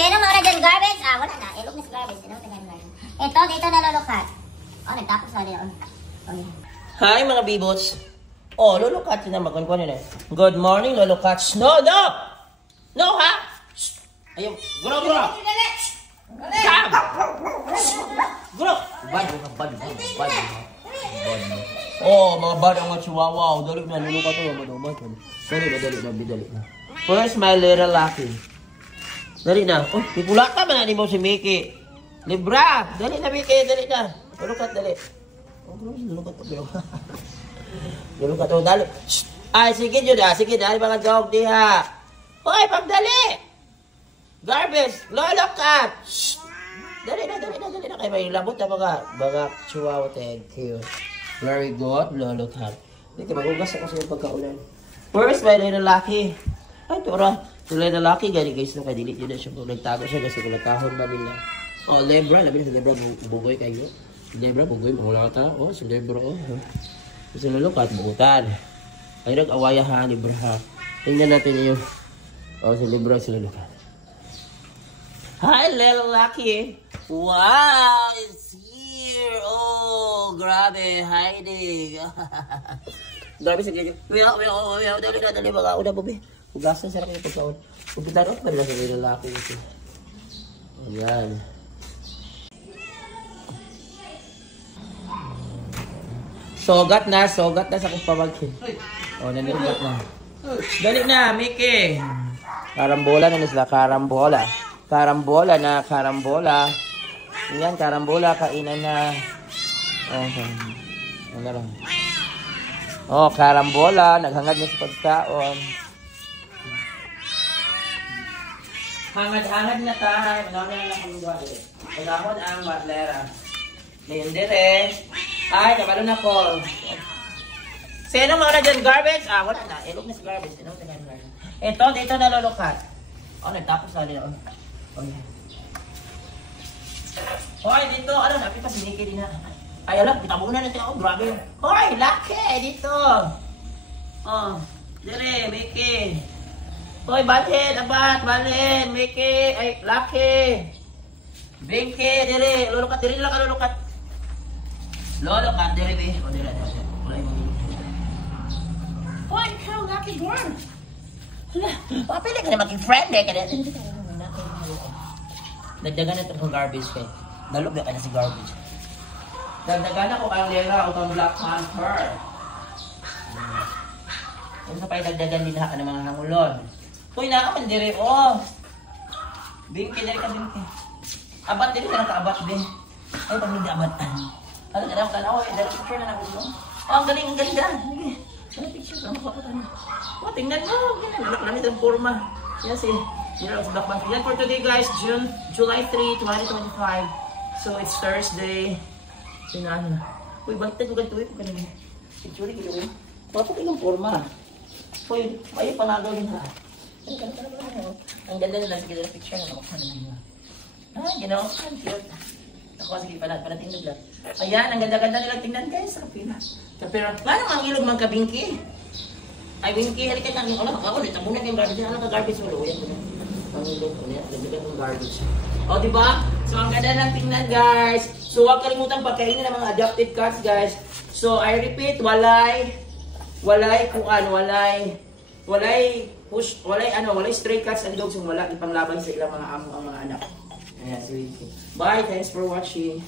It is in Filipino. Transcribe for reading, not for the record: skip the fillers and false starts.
Sino mga dyan garbage? Ah, wala na. Ilog na sa garbage. Sino mga garbage? Ito, dito nalulukat. Oh, nagtapos na rin. Oh. Hi mga bibots. Oh, Lolo Kat na magkuhan nila. Good morning, Lolo Kat. No, no! No, ha? Ayaw. Guro. Come! Guro! Bad. Oh, mga bad ang chihuahua. Dali na, Lolo Kat. Dali na. Where's my little lucky? Dali na. Oh, pipulata ba na ni mo si Mickey? Libra! Dali na, Mickey. Dali na. Lolo Kat, dali. Lolo Kat, Lolo Kat, dali. Ay, sige dyan ah. Sige, dali mga dog diha. Hoy, pagdali! Garbage! Lolo Kat! Dali na. Kaya may labot na mga chihuahua. Thank you. Very good, Lolo Kat. Hindi ka magugas ako sa pagkaulan. Where's my little lucky? Ay, tura. Si little lucky, gani guys, no, kaya dilit yun na siya. Nagtago siya kasi kung nagkahon ba nila. Oh, Lebra. Labi na si Lebra, bugoy kayo. Lebra, bugoy, mahula ka. Oh, si Lebra, oh. Si Lolo Kat, bukutan. Ay, nag-awayahan, Lebra, ha. Tingnan natin yung... Oh, si Lebra, si Lolo Kat. Hi, little lucky. Wow, it's here. Oh, grabe, hiding. Grabe si Gigi. Dali, mga una, bubi. Hugasan, sarap yung pagkaon. Pupunta rin, pala sa little lucky ito. Ayan. Sogat na sa kong pamagkin. O, nanirugat na. Dali na, Mickey. Karambola na sila, karambola. Karambola. Yan, karambola, kainan na. Ano lang. Oh, karambola, naghangad na sa pagkaon. Hangad-hangad na tayo. Manawin na lang kung gawin. Panahon ang matlera. Lindire. Ay, kabalo na ko. Sino mga na dyan garbage? Ah, wala na. Ilog na sa garbage. Sino mga na garbage? Ito, dito na Lolo Kat. Oh, nagtapos na nila. Oh, yan. Hoy, dito. Ano, napit pa siniki din na. Ay, alam, kitabo na natin ako. Grabe. Hoy, Lucky, dito. Oh, dire, Mickey. Hoy, balhin, abat, balhin, Mickey. Ay, Lucky. Binky, dire. Lolo Kat, dire lang ka, Lolo Kat. Lolo Kat, dire, be. O, dire. Hoy, ikaw, Lucky girl. Hala, mapili ka na maging friend eh. Nagdagan na ito ng garbage kay. Nalog na ka na si garbage. Nagdagan ako ang lera o kang Black Panther. Kung sa pa'y nagdagan din ka ng mga hangulon. Hoy, nakaman dire, oh. Binky, dire ka, Binky. Abat, dire ka na ka-abat, Bin. Ay, pag hindi abatan. Ano, dire ka na, oh, dire picture na nakulo. Oh, ang galing, ang ganda. Ano picture? Ano pa ka na? Oh, tingnan mo. Anak namin ang forma. Yan si Black Panther. Yan for today, guys. July 3, 2025. So, it's Thursday. Sinahan na. Uy, baliktad mo ganito. Uy, kanina. Picture ko yun. Papo kayong forma. Uy, ayaw panagaw din ha. Ang ganda nila. Sige, nila picture na nakuha na nila. Ah, ginawa ko. Ang cute. Ako, sige, panating na vlog. Ayan, ang ganda-ganda nilang tingnan, guys. Sa kapila. Pero, paano ang ilog mga kabingki? Ay, Binky, halika kang ilog. Ako, dito muna kayong garbage. Ano ka garbage mo? Luyan ko na. Ang ilog ko niya. Nagdagan kong garbage. O, diba? So, ang ganda ng tingnan, guys. So, huwag kalimutan pagkainin ng mga adopted cats, guys. So, I repeat, walay stray cats and dogs yung wala ipanglaban sa ilang mga amo ang mga anak. Ayan, so, bye, thanks for watching.